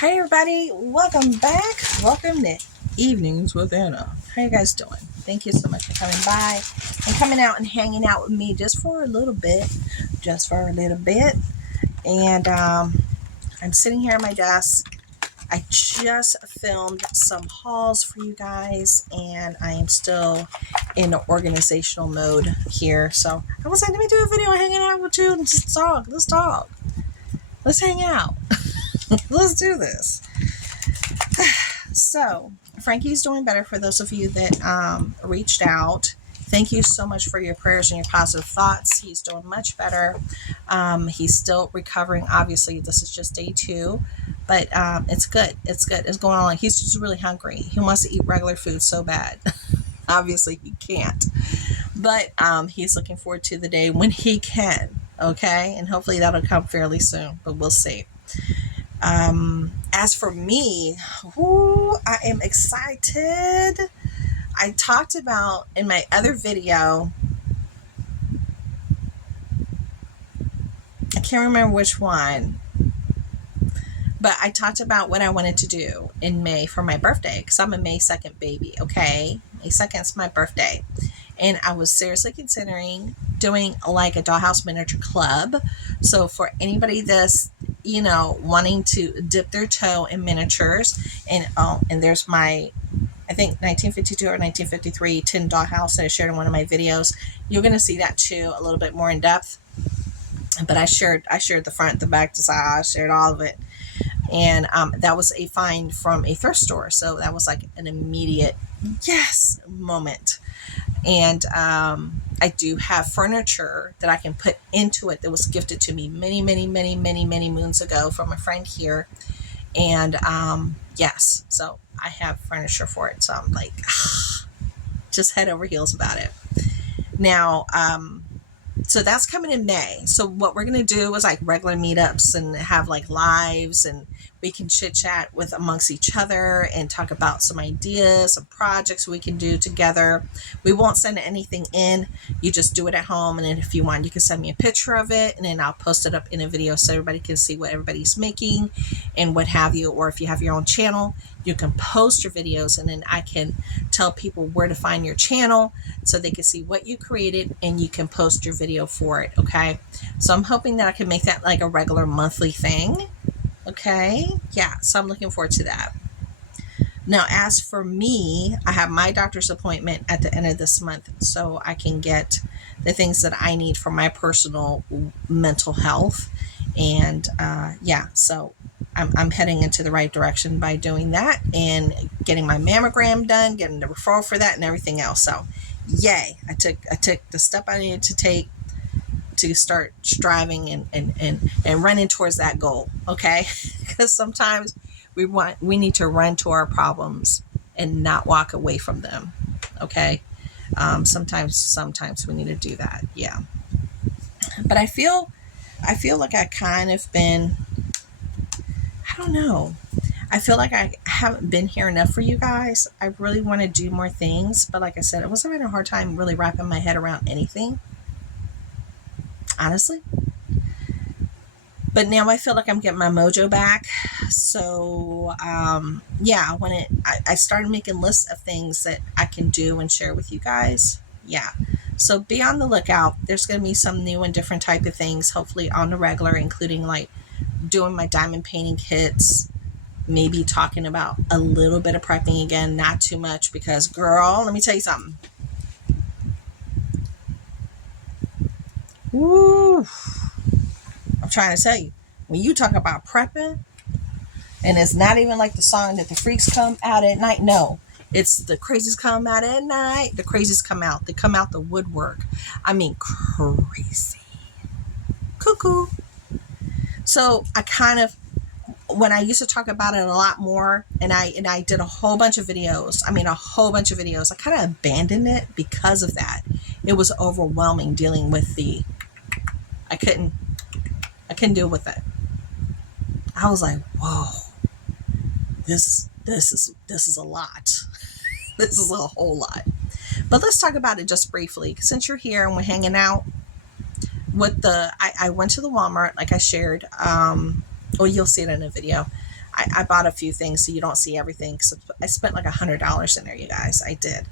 Hi everybody, welcome back. Welcome to Evenings with Anna. How you guys doing? Thank you so much for coming by and coming out and hanging out with me just for a little bit. And I'm sitting here at my desk. I just filmed some hauls for you guys, and I am still in organizational mode here. So I was like, let me do a video hanging out with you and just talk. Let's hang out. Let's do this. So Frankie's doing better. For those of you that reached out, thank you so much for your prayers and your positive thoughts. He's doing much better. He's still recovering. Obviously, this is just day 2, but it's good. It's going on. He's just really hungry. He wants to eat regular food so bad. Obviously, he can't, but he's looking forward to the day when he can. Okay, and hopefully that'll come fairly soon, but we'll see. As for me, I am excited. I talked about in my other video, I can't remember which one, but I talked about what I wanted to do in May for my birthday, because I'm a May 2nd baby, okay? May 2nd is my birthday. And I was seriously considering doing like a dollhouse miniature club. So for anybody that's, wanting to dip their toe in miniatures, and there's my, I think 1952 or 1953 tin dollhouse that I shared in one of my videos. You're going to see that too, a little bit more in depth. But I shared the front, the back, the side. I shared all of it. And that was a find from a thrift store. So that was like an immediate yes moment. And I do have furniture that I can put into it that was gifted to me many moons ago from a friend here. And yes, so I have furniture for it. So I'm like, just head over heels about it. Now, so that's coming in May. So what we're going to do is like regular meetups and have like lives, and we can chit chat with amongst each other and talk about some ideas, some projects we can do together. We won't send anything in. You just do it at home. And then if you want, you can send me a picture of it, and then I'll post it up in a video so everybody can see what everybody's making and what have you. Or if you have your own channel, you can post your videos, and then I can tell people where to find your channel so they can see what you created, and you can post your video for it. Okay. So I'm hoping that I can make that like a regular monthly thing. Okay. Yeah. So I'm looking forward to that. Now, as for me, I have my doctor's appointment at the end of this month, so I can get the things that I need for my personal mental health. And so I'm heading into the right direction by doing that and getting my mammogram done, getting the referral for that and everything else. So yay, I took the step I needed to take to start striving and running towards that goal. Okay. Because sometimes we need to run to our problems and not walk away from them. Okay. Sometimes we need to do that. Yeah. But I feel like I kind of been, I don't know. I feel like I haven't been here enough for you guys. I really want to do more things. But like I said, I was having a hard time really wrapping my head around anything, honestly. But now I feel like I'm getting my mojo back. So, I started making lists of things that I can do and share with you guys. Yeah. So be on the lookout. There's going to be some new and different type of things, hopefully on the regular, including like doing my diamond painting kits, maybe talking about a little bit of prepping again, not too much, because girl, let me tell you something. Woo. I'm trying to tell you, when you talk about prepping, and it's not even like the song that the freaks come out at night. No, it's the crazies come out at night. The crazies come out. They come out the woodwork. I mean, crazy. Cuckoo. So I kind of, when I used to talk about it a lot more, and I did a whole bunch of videos. I kind of abandoned it because of that. It was overwhelming dealing with I couldn't deal with it. I was like, whoa, this is a lot. This is a whole lot. But let's talk about it just briefly. Since you're here and we're hanging out, I went to the Walmart, like I shared. You'll see it in a video. I bought a few things so you don't see everything. So I spent like $100 in there, you guys. I did.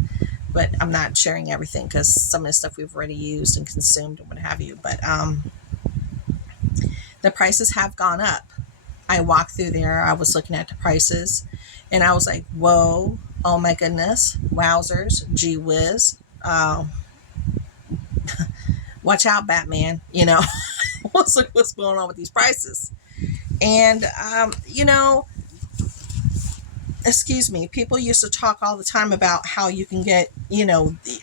But I'm not sharing everything because some of the stuff we've already used and consumed and what have you. But the prices have gone up. I walked through there. I was looking at the prices and I was like, whoa, oh my goodness, wowzers, gee whiz. Watch out, Batman. What's going on with these prices? And, excuse me, people used to talk all the time about how you can get,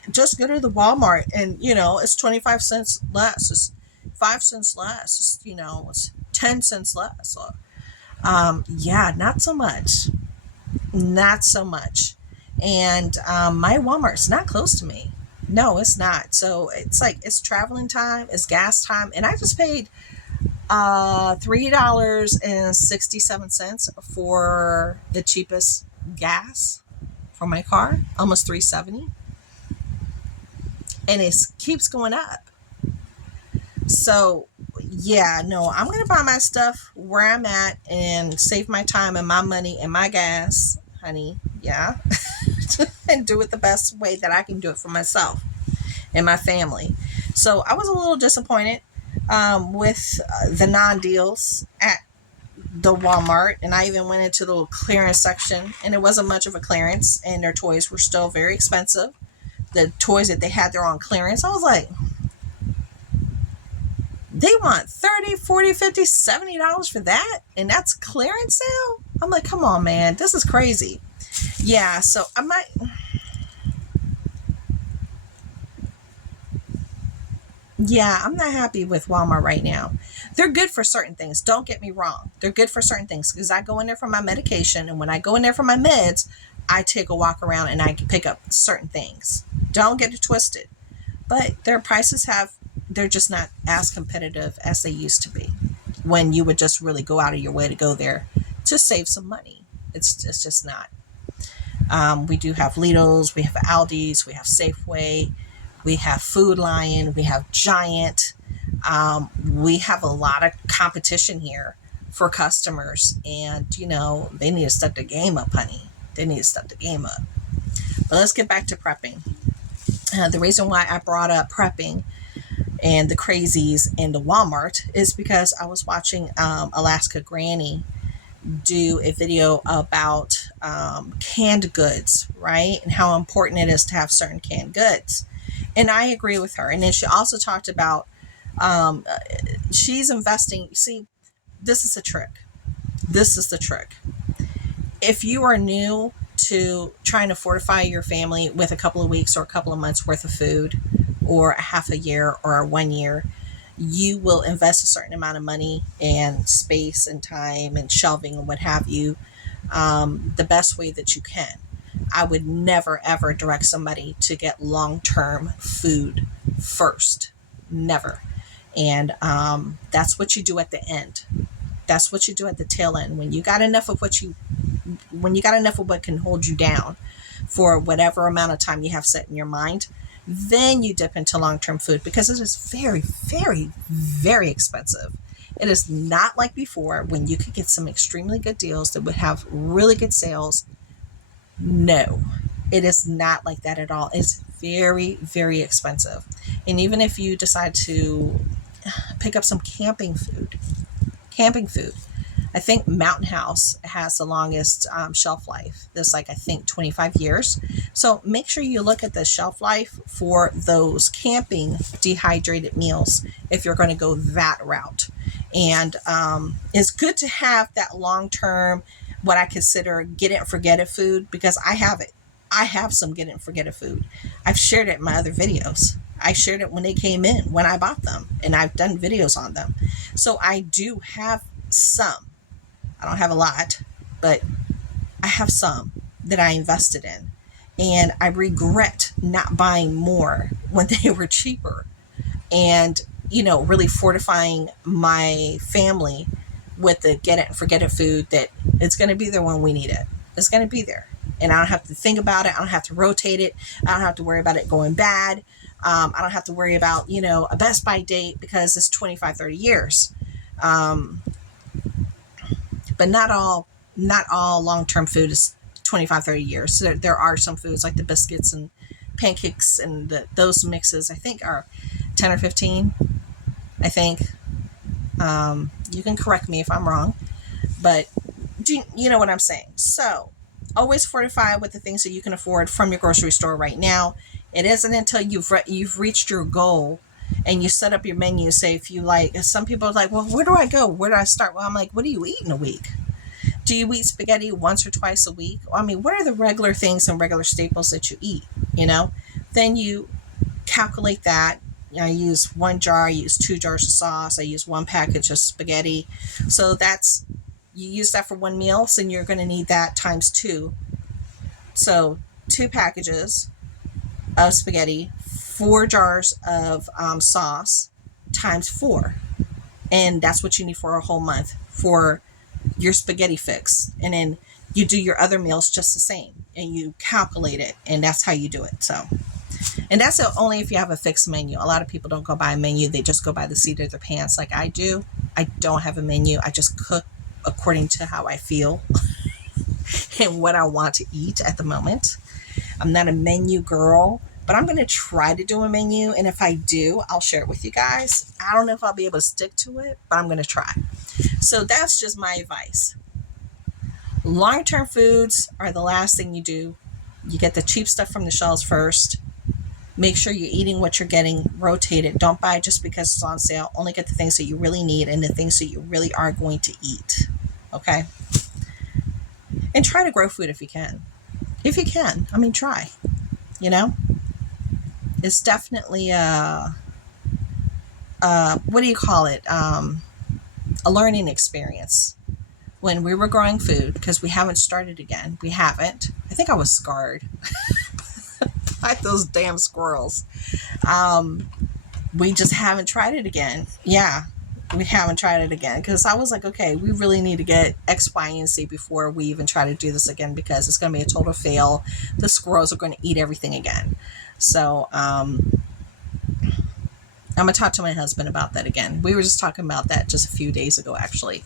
just go to the Walmart and, it's 25 cents less. It's 5 cents less. It's 10 cents less. Yeah, not so much. Not so much. And my Walmart's not close to me. No, it's not. So it's like it's traveling time, it's gas time, and I just paid $3.67 for the cheapest gas for my car, almost $3.70, and it keeps going up. So yeah, no, I'm gonna buy my stuff where I'm at and save my time and my money and my gas, honey. Yeah. And do it the best way that I can do it for myself and my family. So I was a little disappointed with the non-deals at the Walmart, and I even went into the clearance section, and it wasn't much of a clearance, and their toys were still very expensive. The toys that they had there on clearance, I was like, they want $30, $40, $50, $70 for that, and that's clearance sale? I'm like, come on, man, this is crazy. Yeah, so I might... Yeah, I'm not happy with Walmart right now. They're good for certain things. Don't get me wrong. They're good for certain things because I go in there for my medication, and when I go in there for my meds, I take a walk around and I can pick up certain things. Don't get it twisted. But their prices they're just not as competitive as they used to be when you would just really go out of your way to go there to save some money. It's just not. We do have Lidl's, we have Aldi's, we have Safeway, we have Food Lion, we have Giant. We have a lot of competition here for customers, and they need to step the game up, honey. They need to step the game up. But let's get back to prepping. The reason why I brought up prepping and the crazies and the Walmart is because I was watching Alaska Granny do a video about canned goods, right? And how important it is to have certain canned goods. And I agree with her. And then she also talked about she's investing. See, this is a trick. This is the trick. If you are new to trying to fortify your family with a couple of weeks or a couple of months worth of food, or a half a year or a 1 year, you will invest a certain amount of money and space and time and shelving and what have you, the best way that you can. I would never, ever direct somebody to get long-term food first. Never. And that's what you do at the end. That's what you do at the tail end. When you got enough of what can hold you down for whatever amount of time you have set in your mind, then you dip into long-term food, because it is very, very, very expensive. It is not like before when you could get some extremely good deals that would have really good sales. No, it is not like that at all. It's very, very expensive. And even if you decide to pick up some camping food, I think Mountain House has the longest shelf life. That's like, I think 25 years. So make sure you look at the shelf life for those camping dehydrated meals if you're going to go that route. And it's good to have that long-term, what I consider get it and forget it food, because I have it. I have some get it and forget it food. I've shared it in my other videos. I shared it when they came in, when I bought them, and I've done videos on them. So I do have some. I don't have a lot, but I have some that I invested in, and I regret not buying more when they were cheaper, and really fortifying my family with the get it and forget it food that it's going to be there when we need it. It's going to be there, and I don't have to think about it. I don't have to rotate it. I don't have to worry about it going bad. I don't have to worry about a best by date because it's 25, 30 years. But not all not all long-term food is 25, 30 years. So there are some foods like the biscuits and pancakes and those mixes, I think, are 10 or 15, I think. You can correct me if I'm wrong, but you know what I'm saying? So always fortify with the things that you can afford from your grocery store right now. It isn't until you've reached your goal and you set up your menu. Say if you like, some people are like, well, where do I go? Where do I start? Well, I'm like, what do you eat in a week? Do you eat spaghetti once or twice a week? I mean, what are the regular things and regular staples that you eat? You know, then you calculate that. I use 1 jar, I use 2 jars of sauce, I use 1 package of spaghetti. So that's, you use that for 1 meal, so you're going to need that times 2. So 2 packages of spaghetti, 4 jars of sauce times 4. And that's what you need for a whole month for your spaghetti fix. And then you do your other meals just the same and you calculate it, and that's how you do it. So, and that's only if you have a fixed menu. A lot of people don't go by a menu, they just go by the seat of their pants like I do. I don't have a menu, I just cook according to how I feel and what I want to eat at the moment. I'm not a menu girl, but I'm going to try to do a menu. And if I do, I'll share it with you guys. I don't know if I'll be able to stick to it, but I'm going to try. So that's just my advice. Long-term foods are the last thing you do. You get the cheap stuff from the shelves first. Make sure you're eating what you're getting, rotate it. Don't buy just because it's on sale. Only get the things that you really need and the things that you really are going to eat. Okay? And try to grow food if you can. If you can. I mean, try. You know? It's definitely what do you call it? A learning experience. When we were growing food, because we haven't started again. We haven't. I think I was scarred by those damn squirrels. We just haven't tried it again. Yeah, we haven't tried it again. Because I was like, okay, we really need to get X, Y, and Z before we even try to do this again, because it's going to be a total fail. The squirrels are going to eat everything again. So, I'm going to talk to my husband about that again. We were just talking about that just a few days ago, actually.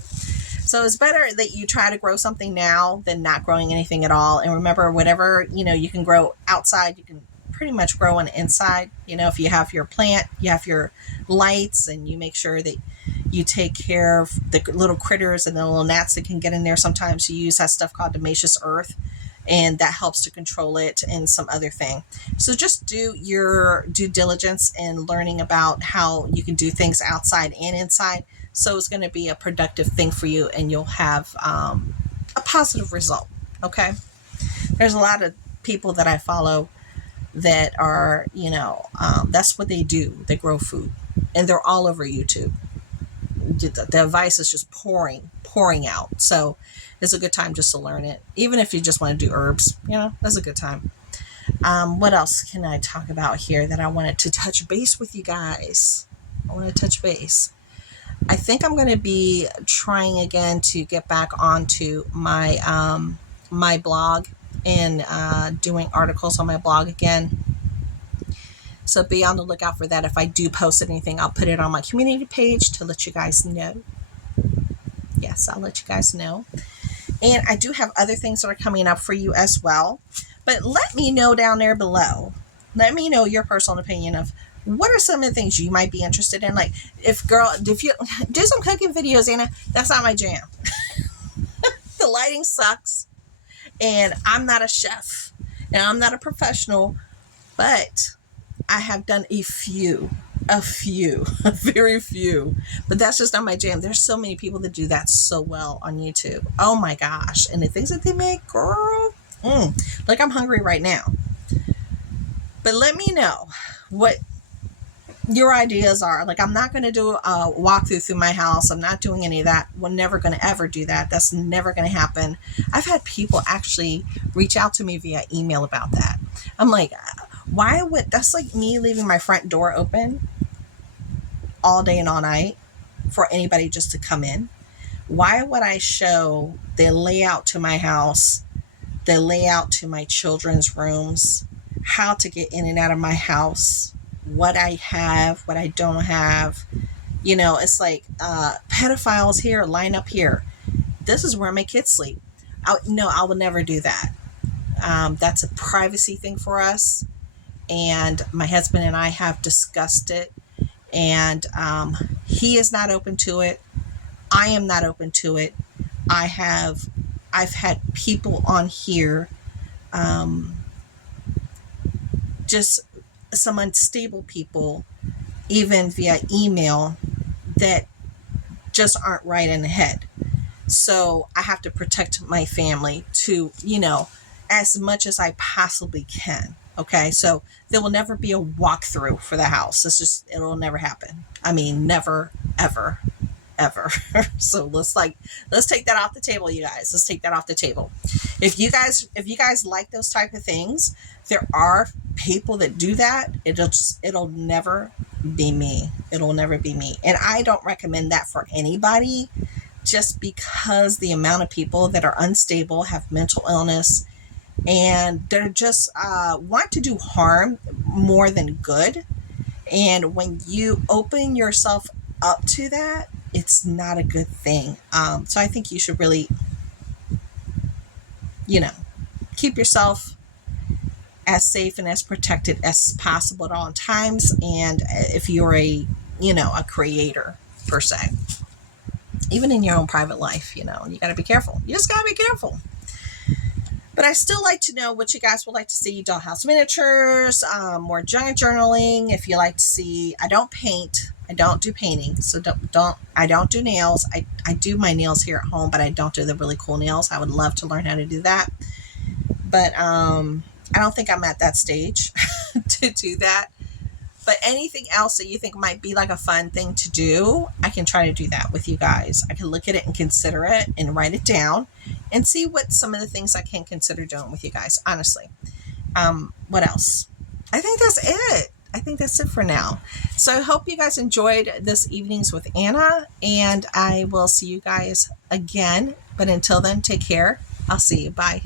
So it's better that you try to grow something now than not growing anything at all. And remember, whatever, you can grow outside, you can pretty much grow on the inside. If you have your plant, you have your lights, and you make sure that you take care of the little critters and the little gnats that can get in there. Sometimes you use that stuff called Demacious earth, and that helps to control it, and some other thing. So just do your due diligence in learning about how you can do things outside and inside. So it's going to be a productive thing for you, and you'll have a positive result. Okay. There's a lot of people that I follow that are, that's what they do. They grow food, and they're all over YouTube. The advice is just pouring out. So it's a good time just to learn it. Even if you just want to do herbs, that's a good time. What else can I talk about here that I wanted to touch base with you guys? I want to touch base. I think I'm going to be trying again to get back onto my my blog and doing articles on my blog again. So be on the lookout for that. If I do post anything, I'll put it on my community page to let you guys know. Yes, I'll let you guys know. And I do have other things that are coming up for you as well. But let me know down there below. Let me know your personal opinion of what are some of the things you might be interested in. Like, if you do some cooking videos, Anna, that's not my jam. The lighting sucks. And I'm not a chef. And I'm not a professional. But I have done a very few, but that's just not my jam. There's so many people that do that so well on YouTube. Oh my gosh. And the things that they make, girl, like I'm hungry right now. But let me know what your ideas are. Like, I'm not going to do a walkthrough through my house. I'm not doing any of that. We're never going to ever do that. That's never going to happen. I've had people actually reach out to me via email about that. I'm like, that's like me leaving my front door open all day and all night for anybody just to come in. Why would I show the layout to my house, the layout to my children's rooms, how to get in and out of my house, what I have, what I don't have? It's like pedophiles here, line up here. This is where my kids sleep. No, I will never do that. That's a privacy thing for us. And my husband and I have discussed it. And he is not open to it. I am not open to it. I've had people on here, just some unstable people, even via email, that just aren't right in the head. So I have to protect my family to, as much as I possibly can. Okay. So there will never be a walkthrough for the house. It'll never happen. I mean, never, ever, ever. So let's take that off the table, you guys. Let's take that off the table. If you guys like those type of things, there are people that do that. It'll never be me. It'll never be me. And I don't recommend that for anybody, just because the amount of people that are unstable, have mental illness, and they're just want to do harm more than good. And when you open yourself up to that, it's not a good thing. So I think you should really, keep yourself as safe and as protected as possible at all times. And if you're a creator per se, even in your own private life, you got to be careful. You just got to be careful. But I still like to know what you guys would like to see. Dollhouse miniatures, more journaling. If you like to see, I don't paint. I don't do painting. So I don't do nails. I do my nails here at home, but I don't do the really cool nails. I would love to learn how to do that. But I don't think I'm at that stage to do that. But anything else that you think might be like a fun thing to do, I can try to do that with you guys. I can look at it and consider it and write it down and see what some of the things I can consider doing with you guys, honestly. What else? I think that's it. I think that's it for now. So I hope you guys enjoyed this evenings with Anna, and I will see you guys again. But until then, take care. I'll see you. Bye.